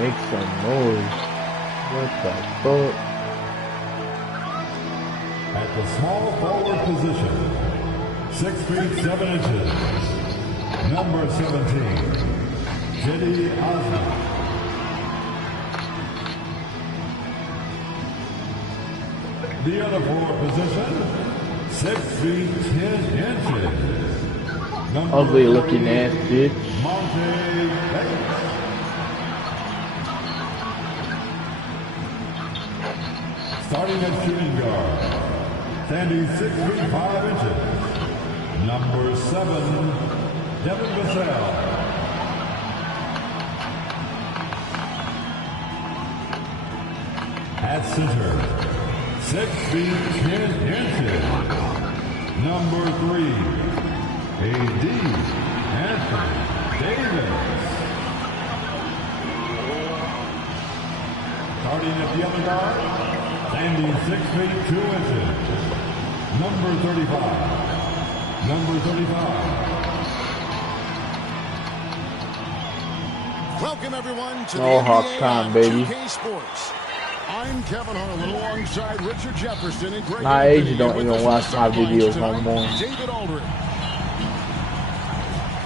Make some noise. What the fuck? At the small forward position, 6 feet 7 inches, number 17, Cedi Osman. The other forward position, 6 feet 10 inches, number Ugly looking ass bitch. Starting at shooting guard, standing 6 feet 5 inches, number 7, Devin Vassell. At center, 6 feet 10 inches, number 3, A.D. Anthony Davis. Starting at the other guard, standing 6 feet 2 inches, number 35. Number 35. Welcome everyone to the Time, baby. 2K Sports. I'm Kevin Harlan alongside Richard Jefferson and Greg. My age don't even watch my videos no more. David Aldridge.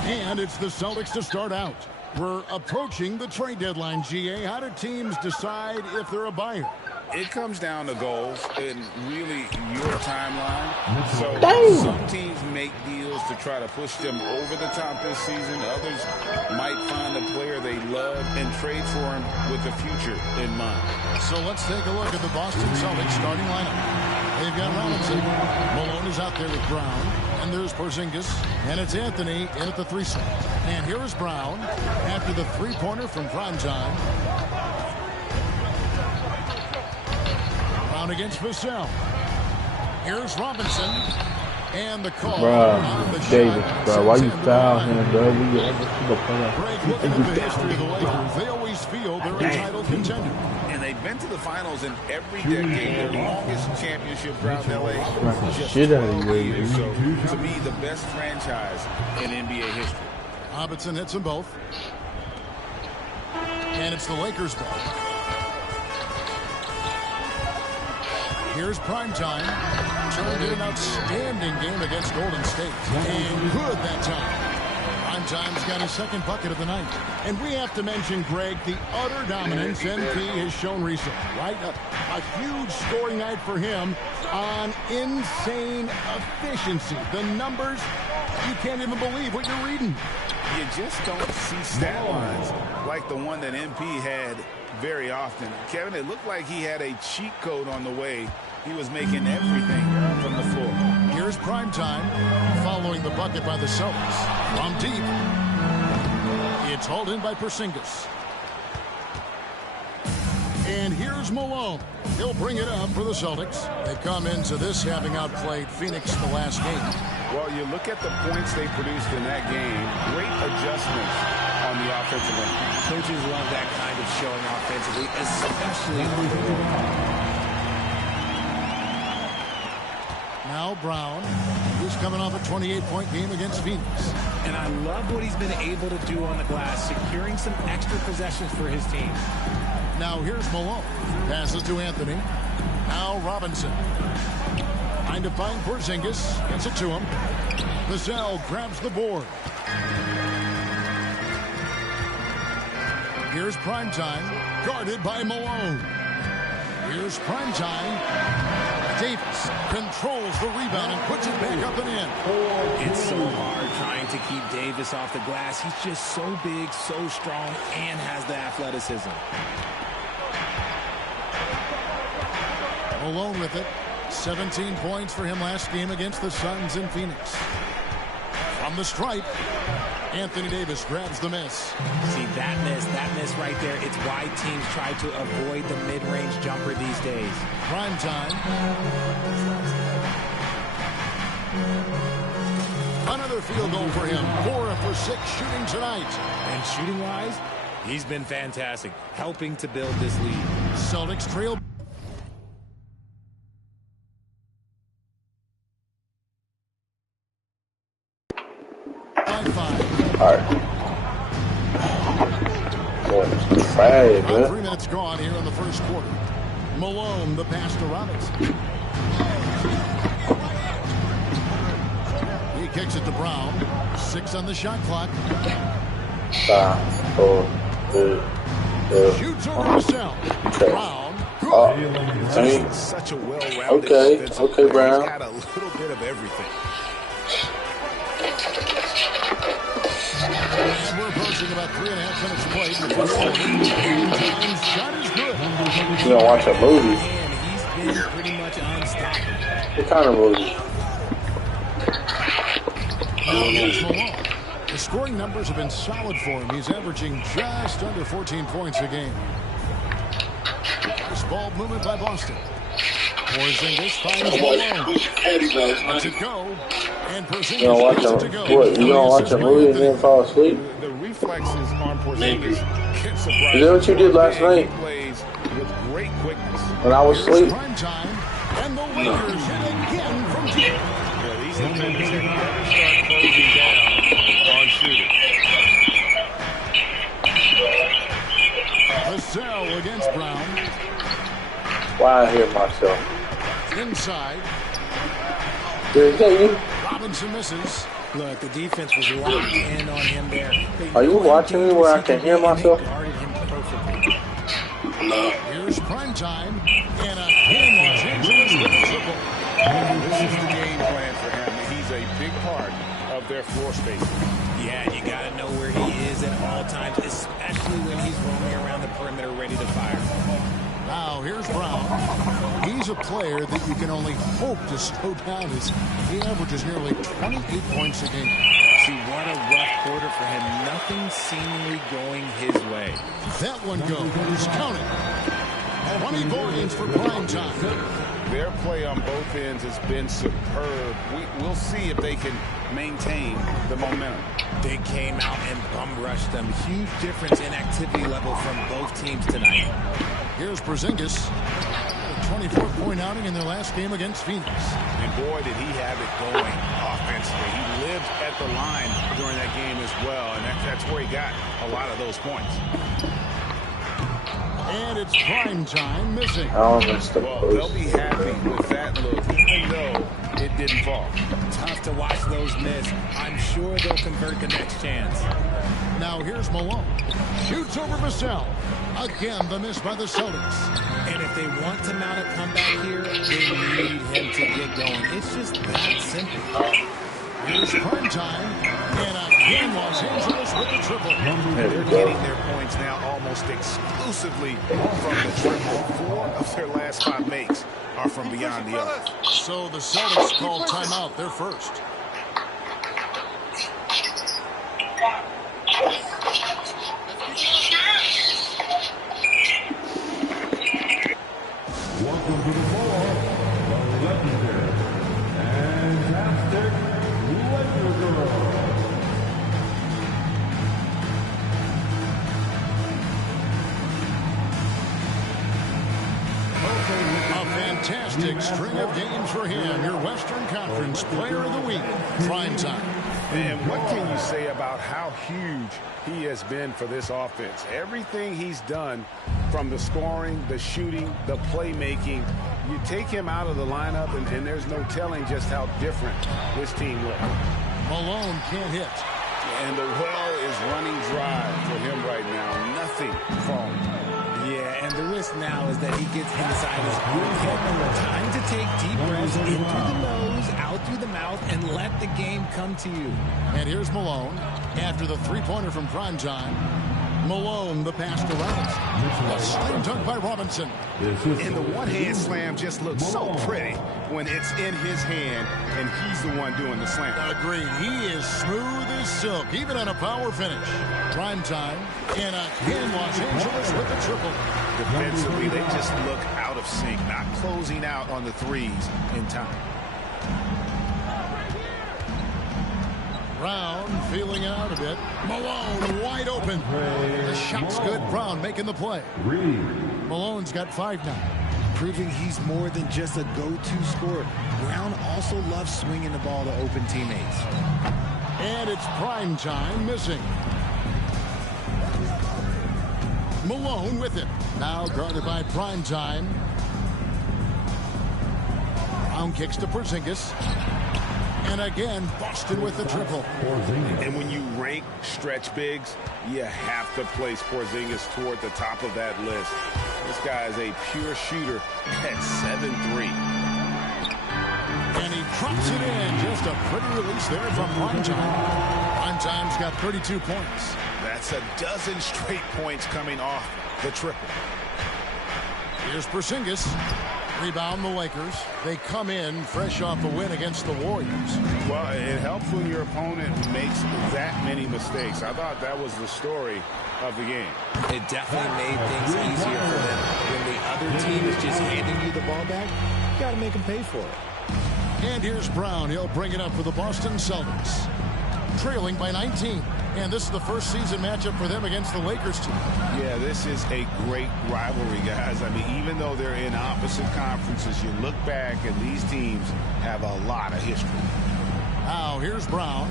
And it's the Celtics to start out. We're approaching the trade deadline, GA. How do teams decide if they're a buyer? It comes down to goals and really your timeline. So some teams make deals to try to push them over the top this season. Others might find a player they love and trade for him with the future in mind. So let's take a look at the Boston Celtics starting lineup. They've got Robinson. Malone is out there with Brown. And there's Porzingis. And it's Anthony in at the 3 slot. And here is Brown after the three-pointer from primetime. Brown against Vassell. Here's Robinson. And the call. Bruh, Davis, bro. Why you foul him, bro? Greg, looking at the history of the Lakers, they always feel they're a title contender. And they've been to the finals in every decade. Their longest championship drought in LA. Just Shit out of 12 you, years. So, to me, the best franchise in NBA history. Robinson hits them both. And it's the Lakers' ball. Here's primetime. Turned in an outstanding game against Golden State. And good that time. Primetime's got his second bucket of the night. And we have to mention, Greg, the utter dominance NP has shown recently, right? A huge scoring night for him on insane efficiency. The numbers, you can't even believe what you're reading. You just don't see stat lines like the one that MP had very often. Kevin, it looked like he had a cheat code on the way. He was making everything from the floor. Here's primetime following the bucket by the Celtics. From deep. It's hauled in by Porzingis. And here's Malone. He'll bring it up for the Celtics. They come into this having outplayed Phoenix the last game. Well, you look at the points they produced in that game. Great adjustments on the offensive end. Coaches love that kind of showing offensively, especially on the road. Now Brown, who's coming off a 28-point game against Phoenix. And I love what he's been able to do on the glass, securing some extra possessions for his team. Now here's Malone. Passes to Anthony. Now Robinson. Trying to find Porzingis. Gets it to him. Vassell grabs the board. Here's primetime. Guarded by Malone. Here's primetime. Davis controls the rebound and puts it back up and in. It's so hard trying to keep Davis off the glass. He's just so big, so strong, and has the athleticism. Malone with it. 17 points for him last game against the Suns in Phoenix. From the stripe, Anthony Davis grabs the miss. See, that miss right there, it's why teams try to avoid the mid-range jumper these days. Prime time. Another field goal for him. 4 for 6 shooting tonight. And shooting-wise, he's been fantastic, helping to build this lead. Celtics trail. By 5. All right. Right, About man. 3 minutes gone here in the first quarter. Malone, the pass to Robinson. He kicks it to Brown. 6 on the shot clock. 5, 4, 3, 2. Shoots over himself. Okay. Brown. Good. Such a well-rounded Okay. offensive Okay, player. Brown. He's got a little bit of everything. And we're approaching about 3.5 minutes played in the first quarter. Time's shot is good. You gonna watch a movie? And he's been pretty much unstoppable. What kind of movie? Now here's Malone. The scoring numbers have been solid for him. He's averaging just under 14 points a game. This ball movement by Boston. Porzingis finds Malone. Lets it go. And Porzingis You gonna watch gets it to go. what? You gonna watch a movie and then fall asleep? The reflexes on Porzingis can surprise. Is that what you did last night? He plays with great quickness. When I was asleep? Prime time, and the Lakers hit again from deep. Yeah, these defenders have got to start closing down on shooting. Vassell against Brown. Why I hear myself? Inside. Is that you? Robinson misses. Look, the defense was locked in on him there. Are you watching me where I can hear myself? They guarded him perfectly. Here's prime time, and again Los Angeles with a triple. This is the game plan for him. He's a big part of their floor spacing. Yeah, you got to know where he is at all times, especially when he's roaming around the perimeter ready to fire. Now here's Brown. He's a player that you can only hope to slow down as he averages nearly 28 points a game. See, what a rough quarter for him. Nothing seemingly going his way. That one goes. Counting. 20 points for prime time. Their play on both ends has been superb. We'll see if they can maintain the momentum. They came out and bum rushed them. Huge difference in activity level from both teams tonight. Here's Porzingis. A 24-point outing in their last game against Phoenix. And boy, did he have it going offensively. He lived at the line during that game as well, and that's where he got a lot of those points. And it's prime time missing. I don't miss the Well, they'll post. be happy with that look, even though it didn't fall. Tough to watch those miss. I'm sure they'll convert the next chance. Now here's Malone. Shoots over Vassell. Again, the miss by the Celtics. And if they want to mount a comeback here, they need him to get going. It's just that simple. Here's prime time. And again, Los Angeles with the triple. They're getting their points now almost exclusively from the triple. 4 of their last 5 makes are from beyond the arc. So the Celtics called timeout. They're first. Welcome to the floor, the legendary, fantastic Laker girl. A fantastic string of games for him. Your Western Conference Player of the Week. Prime time. And what can you say about how huge he has been for this offense? Everything he's done, from the scoring, the shooting, the playmaking, you take him out of the lineup, and there's no telling just how different this team looks. Malone can't hit. And the well is running dry for him right now. Nothing falling. Yeah, and the risk now is that he gets inside his groove. Time to take deep breaths in through the nose, out through the mouth, and let the game come to you. And here's Malone. After the three-pointer from prime time, Malone, the pass to Robinson. A slam dunk by Robinson. And the one-hand slam just looks so pretty when it's in his hand, and he's the one doing the slam. Agreed. He is smooth as silk, even on a power finish. Prime time. And again, Los Angeles with the triple. Defensively, they just look out of sync, not closing out on the threes in time. Brown feeling out a bit. Malone wide open. The shot's good. Brown making the play. Malone's got 5 now. Proving he's more than just a go-to scorer. Brown also loves swinging the ball to open teammates. And it's prime time missing. Malone with it. Now guarded by Primetime. Brown kicks to Porzingis. And again, Boston with the triple. And when you rank stretch bigs, you have to place Porzingis toward the top of that list. This guy is a pure shooter at 7'3". And he drops it in. Just a pretty release there from Primetime. Primetime's got 32 points. That's a dozen straight points coming off the triple. Here's Porzingis. Rebound the Lakers. They come in fresh off a win against the Warriors. Well, it helps when your opponent makes that many mistakes. I thought that was the story of the game. It definitely made things easier for them. When the other team is just handing you the ball back, you got to make them pay for it. And here's Brown. He'll bring it up for the Boston Celtics. Trailing by 19. And this is the first season matchup for them against the Lakers team. Yeah, this is a great rivalry, guys. I mean, even though they're in opposite conferences, you look back and these teams have a lot of history. Now, here's Brown.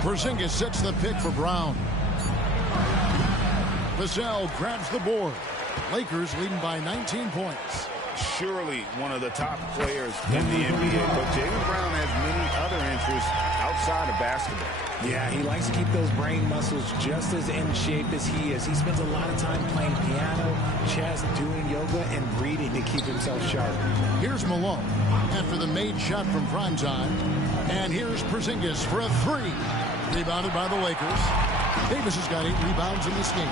Porzingis sets the pick for Brown. Vassell grabs the board. Lakers leading by 19 points. Surely one of the top players in the NBA, but Jaylen Brown has many other interests outside of basketball. Yeah, he likes to keep those brain muscles just as in shape as he is. He spends a lot of time playing piano, chess, doing yoga, and reading to keep himself sharp. Here's Malone after the made shot from Primetime. And here's Porzingis for a three. Rebounded by the Lakers. Davis has got 8 rebounds in this game.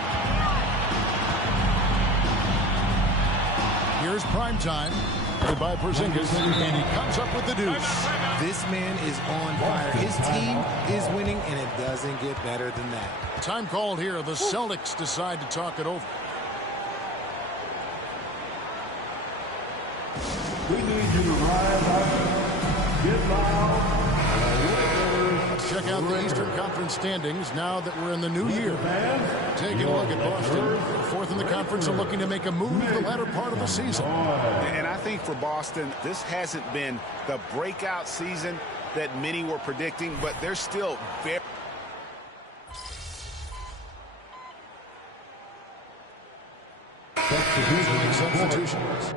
Here's Primetime. By Porzingis, and he comes up with the deuce. This man is on fire. His team is winning, and it doesn't get better than that. Time called here. The Celtics decide to talk it over. We need you to rise up, get loud. Let's check out the Eastern Conference standings now that we're in the new year. Taking a look at Boston. Fourth in the conference and looking to make a move the latter part of the season. And I think for Boston, this hasn't been the breakout season that many were predicting, but they're still very... Substitutions.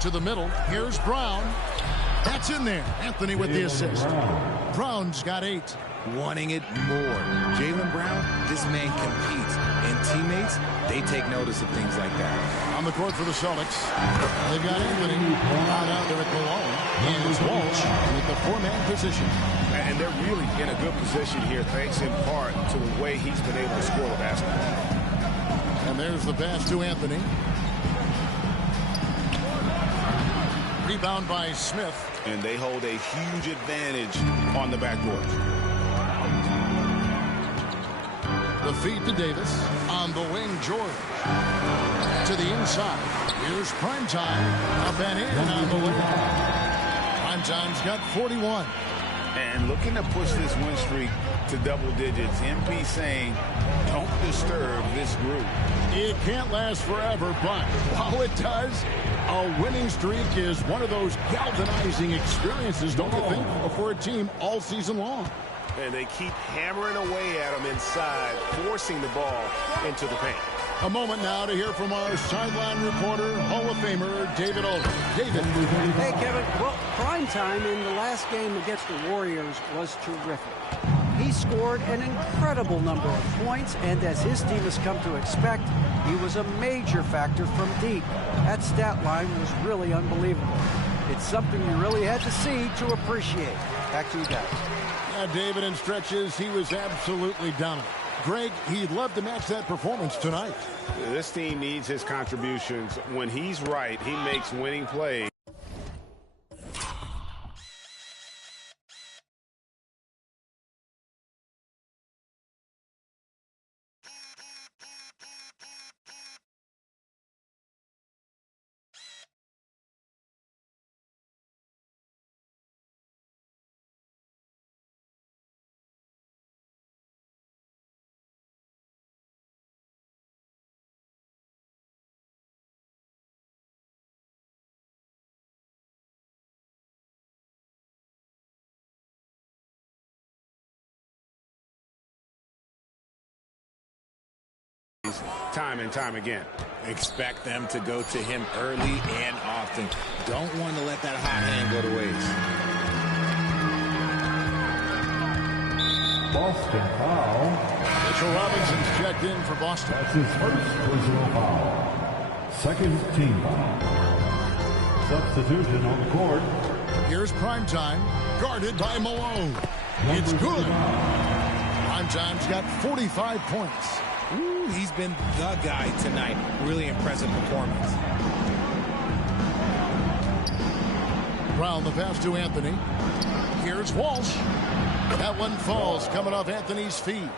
To the middle. Here's Brown. That's in there. Anthony with the assist. Brown's got 8. Wanting it more. Jaylen Brown, this man competes. And teammates, they take notice of things like that. On the court for the Celtics. They've got Anthony. Out there at Malone. And it's Walsh with the 4-man position. And they're really in a good position here, thanks in part to the way he's been able to score the basketball. And there's the pass to Anthony. Rebound by Smith. And they hold a huge advantage on the backcourt. The feed to Davis. On the wing, George. To the inside. Here's Primetime. Up and in on the wing. Primetime's got 41. And looking to push this win streak to double digits. MP saying, don't disturb this group. It can't last forever, but while it does, a winning streak is one of those galvanizing experiences, don't you think, for a team all season long. And they keep hammering away at them inside, forcing the ball into the paint. A moment now to hear from our sideline reporter, Hall of Famer, David Aldridge. David. Hey, Kevin. Well, Primetime in the last game against the Warriors was terrific. He scored an incredible number of points, and as his team has come to expect, he was a major factor from deep. That stat line was really unbelievable. It's something you really had to see to appreciate. Back to you guys. Yeah, David, in stretches, he was absolutely dominant. Greg, he'd love to match that performance tonight. This team needs his contributions. When he's right, he makes winning plays. threes time and time again. Expect them to go to him early and often. Don't want to let that hot hand go to waste. Boston foul. Mitchell Robinson's checked in for Boston. That's his first personal foul. Second team foul. Substitution on the court. Here's Primetime, guarded by Malone. It's good. Primetime's got 45 points. Ooh, he's been the guy tonight. Really impressive performance. Brown the pass to Anthony. Here's Walsh. That one falls, coming off Anthony's feet.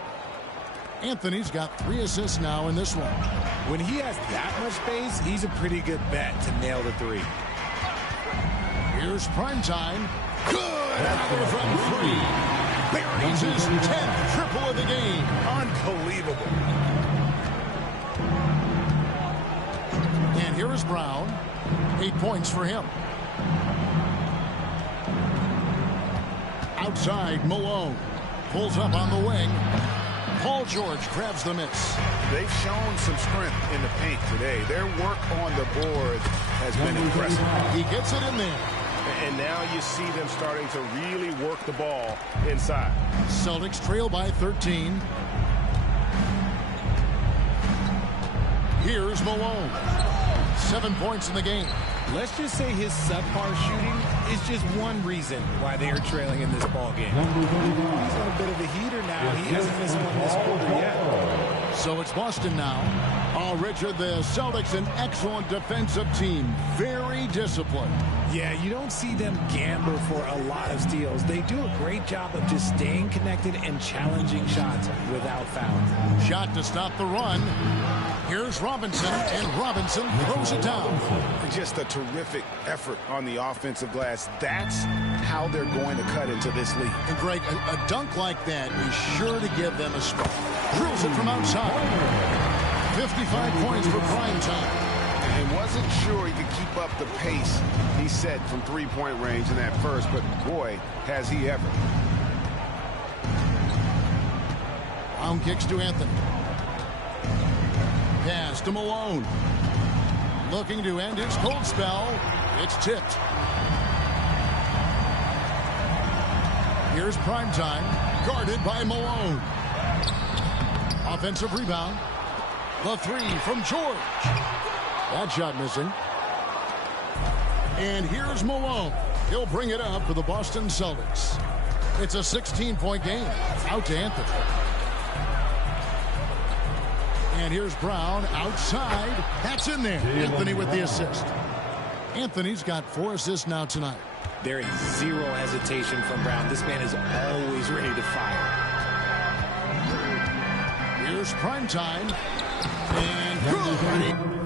Anthony's got 3 assists now in this one. When he has that much space, he's a pretty good bet to nail the 3. Here's Primetime. Good! Another from 3. Buries his 10th triple of the game. Unbelievable. And here is Brown. 8 points for him. Outside, Malone. Pulls up on the wing. Paul George grabs the miss. They've shown some strength in the paint today. Their work on the board has been impressive. He gets it in there. And now you see them starting to really work the ball inside. Celtics trail by 13. Here's Malone. 7 points in the game. Let's just say his subpar shooting is just one reason why they are trailing in this ball game. He's on a bit of a heater now. He hasn't missed one this quarter yet. So it's Boston now. Oh, Richard, the Celtics, an excellent defensive team. Very disciplined. Yeah, you don't see them gamble for a lot of steals. They do a great job of just staying connected and challenging shots without fouls. Shot to stop the run. Here's Robinson, and Robinson throws it down. Just a terrific effort on the offensive glass. That's how they're going to cut into this league. And Greg, a dunk like that is sure to give them a spark. Drills it from outside. 55 points for Primetime. And wasn't sure he could keep up the pace he set from three-point range in that first, but boy, has he ever. Brown kicks to Anthony. Pass to Malone. Looking to end his cold spell. It's tipped. Here's Primetime, guarded by Malone. Offensive rebound. The 3 from George. That shot missing. And here's Malone. He'll bring it up for the Boston Celtics. It's a 16-point game. Out to Anthony. And here's Brown outside. That's in there. Anthony with the assist. Anthony's got 4 assists now tonight. There is zero hesitation from Brown. This man is always ready to fire. Here's Primetime. And good.